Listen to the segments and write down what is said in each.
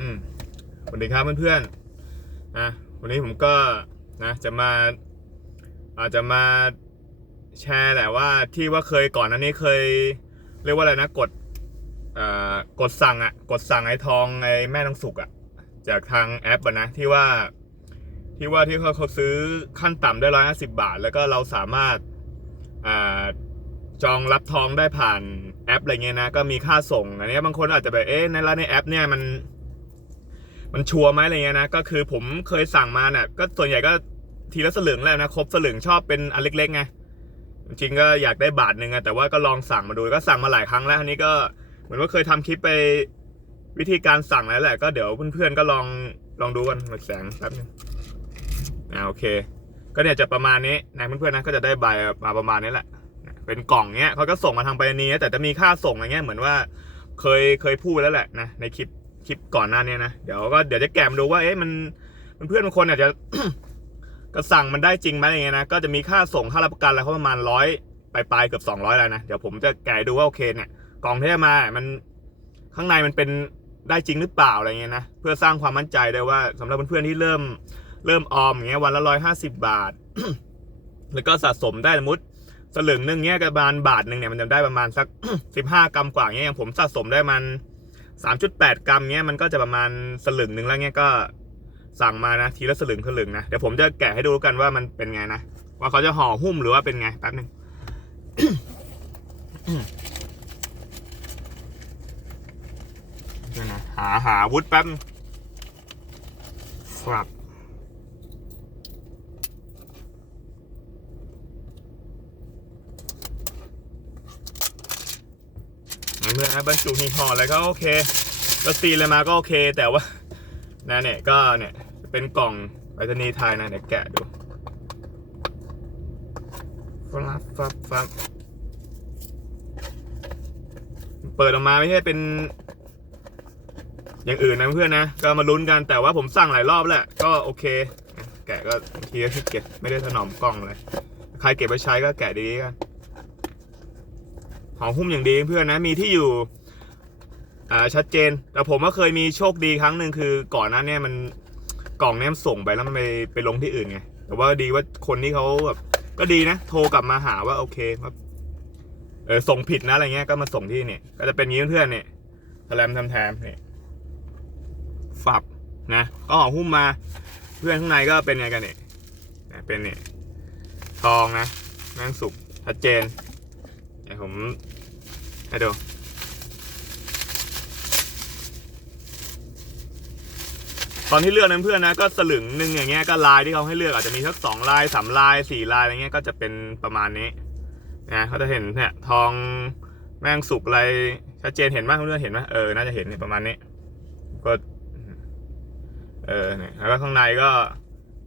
อืมสวัสดีครับเพื่อนๆนะวันนี้ผมก็นะจะมาอาจจะมาแชร์แหละว่าที่ว่าเคยก่อนอันนี้เคย เรียกว่าอะไรนะกดเอ่อกดสั่งอะ่ะกดสั่งไอ้ทองไอ้แม่ทองสุกอะ่ะจากทางแอปอะนะที่ว่าที่ว่าที่เขาเขาซื้อขั้นต่ำได้ร้อยห้าสิบาท แล้วก็เราสามารถอ่าจองรับทองได้ผ่านแอปอะไรเงี้ยนะก็มีค่าส่งอันนี้บางคนอาจจะแบบเอ๊ะในร้านในแอปเนี่ยมัน มันชัวร์ไหมอะไรเงี้ยนะก็คือผมเคยสั่งมาเนี่ยก็ส่วนใหญ่ก็ทีละสลึงแล้วนะครบสลึงชอบเป็นอันเล็กๆไงจริงก็อยากได้บาทหนึ่งอะแต่ว่าก็ลองสั่งมาดูก็สั่งมาหลายครั้งแล้วอันนี้ก็เหมือนว่าเคยทำคลิปไปวิธีการสั่งแล้วแหละ ก็เดี๋ยวเพื่อนๆก็ลองลองดูกันหมดแสงแป๊บนึงอ่าโอเค ก็เนี่ยจะประมาณนี้นะเพื่อนๆนะก็จะได้ใบมาประมาณนี้แหละ เป็นกล่องเนี้ยเขาก็ส่งมาทางไปรษณีย์แต่จะมีค่าส่งอะไรเงี้ยเหมือนว่าเคยเคยพูดแล้วแหละนะในคลิป คลิปก่อนหน้านี้นะเดี๋ยวก็เดี๋ยวจะแกะมาดูว่าเอ๊ะมันมันเพื่อนบางคนอาจจะก็สั่งมันได้จริงไหมอะไรเงี้ยนะก็จะมีค่าส่งค่ารับประกันอะไรเขาประมาณร้อยปลายๆเกือบสองร้อยแล้วนะเดี๋ยวผมจะแกะดูว่าโอเคเนี่ยกล่องที่มามันข้างในมันเป็นได้จริงหรือเปล่าอะไรเงี้ยนะเพื่อสร้างความมั่นใจได้ว่าสำหรับเพื่อนๆที่เริ่มเริ่มออมอย่างเงี้ยวันละร้อยห้าสิบบาท แล้วก็สะสมได้สมมติสลึงหนึ่งเนี้ยประมาณบาทหนึ่งเนี่ยมันจะได้ประมาณสักสิบห้ากรัมกว่าเงี้ยอย่างผมสะสมได้มัน สามจุดแปดกรัมเนี้ยมันก็จะประมาณสลึงหนึ่งแล้วเนี้ยก็สั่งมานะทีละสลึงสลึงนะเดี๋ยวผมจะแกะให้ดูกันว่ามันเป็นไงนะว่าเขาจะห่อหุ้มหรือว่าเป็นไงแป๊บหนึงนะหาหาวุธแป๊บครับ เพื่อนะบรรจุหีบห่ออะไรก็โอเคก็ซีอะไรมาก็โอเค แต่ว่านะเนี่ยก็เนี่ยเป็นกล่องไปรษณีย์ไทยนะเดี๋ยแกะดูฟับฟับฟับเปิดออกมาไม่ใช่เป็น อย่างอื่นนะเพื่อนนะ ก็มาลุ้นกันแต่ว่าผมสั่งหลายรอบแล้วก็โอเค แกะก็บางทีก็เกียจไม่ได้ถนอมกล่องเลย ใครเก็บไว้ใช้ก็แกะดีๆกัน หอหุ้มอย่างดีเพื่อนนะมีที่อยู่อ่าชัดเจน แต่ผมก็เคยมีโชคดีครั้งหนึ่งคือก่อนหน้าเนี้มันกล่องเนี้ยมส่งไปแล้วมันไปไปลงที่อื่นไงแต่ว่าดีว่าคนที่เขาแบบก็ดีนะ โทรกลับมาหาว่าโอเคว่าเออส่งผิดนะอะไรเงี้ยก็มาส่งที่เนี่ย ก็จะเป็นอย่างนี้เพื่อนเนี่ยแถลมทำแทมเนี่ยฝับนะก็ห่อหุ้มมา เพื่อนข้างในก็เป็นไงกันเนี่ยเป็นเนี่ยทองนะแม่งสุกชัดเจน ดี๋ยวผมให้ดูตอนที่เลือกนั้นเพื่อนนะก็สลึงหนึ่งอย่างเงี้ยก็ลายที่เขาให้เลือกอาจจะมีสักสองลายสามลายสี่ลายอะไรเงี้ยก็จะเป็นประมาณนี้นะเขาจะเห็นเนี่ยทองแมงสุกอะไรชัดเจนเห็นไหมเพื่อนเห็นไหมเออน่าจะเห็นเนี่ยประมาณนี้ก็เออเนี่ยแล้วก็ข้างในก็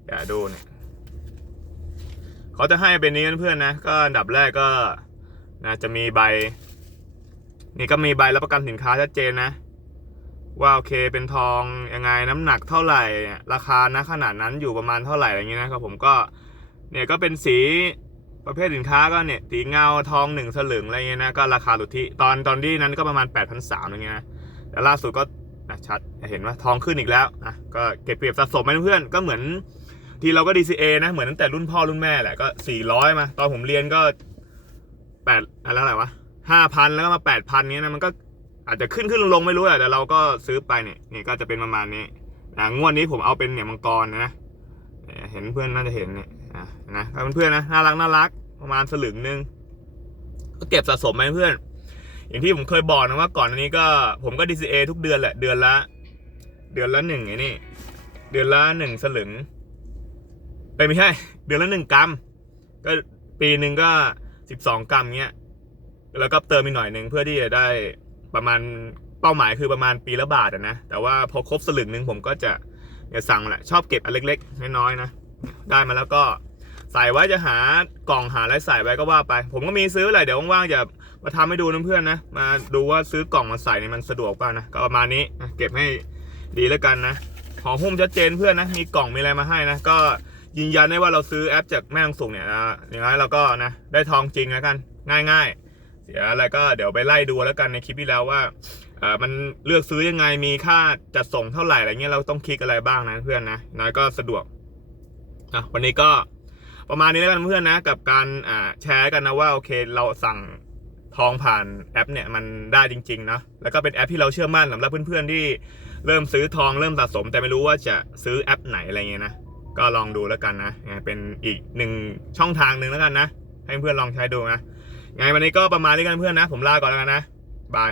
อย่าดูเนี่ยเขาจะให้เป็นนี้เพื่อนๆนะก็อันดับแรกก็ นะจะมีใบ นี่ก็มีใบรับประกันสินค้าชัดเจนนะ ว่าโอเคเป็นทองยังไงน้ำหนักเท่าไหร่ ราคานะขนาดนั้นอยู่ประมาณเท่าไหร่อะไรเงี้ยนะครับผมก็เนี่ยก็เป็นสีประเภทสินค้าก็เนี่ยสีเงาทองหนึ่งสลึงอะไรเงี้ยนะก็ราคาสุทธิตอนตอนที่นั้นก็ประมาณ8 3 0 0อย่างเงี้ยนะแต่ล่าสุดก็นะชัดเห็นว่าทองขึ้นอีกแล้วนะก็เก็บเปรียบสะสมไปเพื่อนก็เหมือน ที่เราก็ DCA นะเหมือนตั้งแต่รุ่นพ่อรุ่นแม่แหละก็ 400 มา ตอนผมเรียนก็ แปดอะไรอะไรวะห้าพันแล้วก็มาแปดพันเนี้ยนะมันก็อาจจะขึ้นขึ้นลงลงไม่รู้แหละแต่เราก็ซื้อไปเนี่ยนี่ก็จะเป็นประมาณนี้นะงวดนี้ผมเอาเป็นเนี่ยมังกรนะเห็นเพื่อนน่าจะเห็นเนี่ยนะเป็นเพื่อนนะน่ารักน่ารักประมาณสลึงนึงก็เก็บสะสมไปเพื่อน อย่างที่ผมเคยบอกนะว่าก่อนอันนี้ก็ผมก็ DCA ทุกเดือนแหละเดือนละ เดือนละหนึ่งไอ้นี่ เดือนละหนึ่งสลึงไปไม่ใช่ เดือนละหนึ่งกรัมก็ปีหนึ่งก็ สิบสองกรัมเงี้ย แล้วก็เติมอีกหน่อยหนึ่งเพื่อที่จะได้ประมาณเป้าหมายคือประมาณปีละบาทอะนะ แต่ว่าพอครบสลึงหนึ่งผมก็จะจะสั่งแหละชอบเก็บอันเล็กๆน้อยๆนะ ได้มาแล้วก็ใส่ไว้จะหากล่องหาอะไรใส่ไว้ก็ว่าไป ผมก็มีซื้อแหละเดี๋ยวว่างๆจะมาทำให้ดูเพื่อนๆนะ มาดูว่าซื้อกล่องมาใส่นี่มันสะดวกป่ะนะ ก็ประมาณนี้นะเก็บให้ดีแล้วกันนะห่อหุ้มชัดเจนเพื่อนนะ มีกล่องมีอะไรมาให้นะ ก็ ยืนยันได้ว่าเราซื้อแอปจากแม่งสุกเนี่ยนะอย่างไรเราก็นะได้ทองจริงแล้วกัน ง่าย ๆ เสียอะไรก็เดี๋ยวไปไล่ดูแล้วกันในคลิปที่แล้วว่าออมันเลือกซื้อยังไงมีค่าจัดส่งเท่าไหร่อะไรเงี้ยเราต้องคลิกอะไรบ้างนะเพื่อนนะน้อยก็สะดวกอะวันนี้ก็ประมาณนี้แล้วกันเพื่อนนะ กับการอ่าแชร์กันนะว่าโอเคเราสั่งทองผ่านแอปเนี่ยมันได้จริงๆนะแล้วก็เป็นแอปที่เราเชื่อมั่นสำหรับเพื่อนๆที่เริ่มซื้อทองเริ่มสะสม แต่ไม่รู้ว่าจะซื้อแอปไหนอะไรเงี้ยนะ ก็ลองดูแล้วกันนะไงเป็นอีกหนึ่งช่องทางหนึ่งแล้วกันนะ ให้เพื่อนลองใช้ดูนะไงวันนี้ก็ประมาณนี้กันเพื่อนนะ ผมลาก่อนแล้วกันนะบาย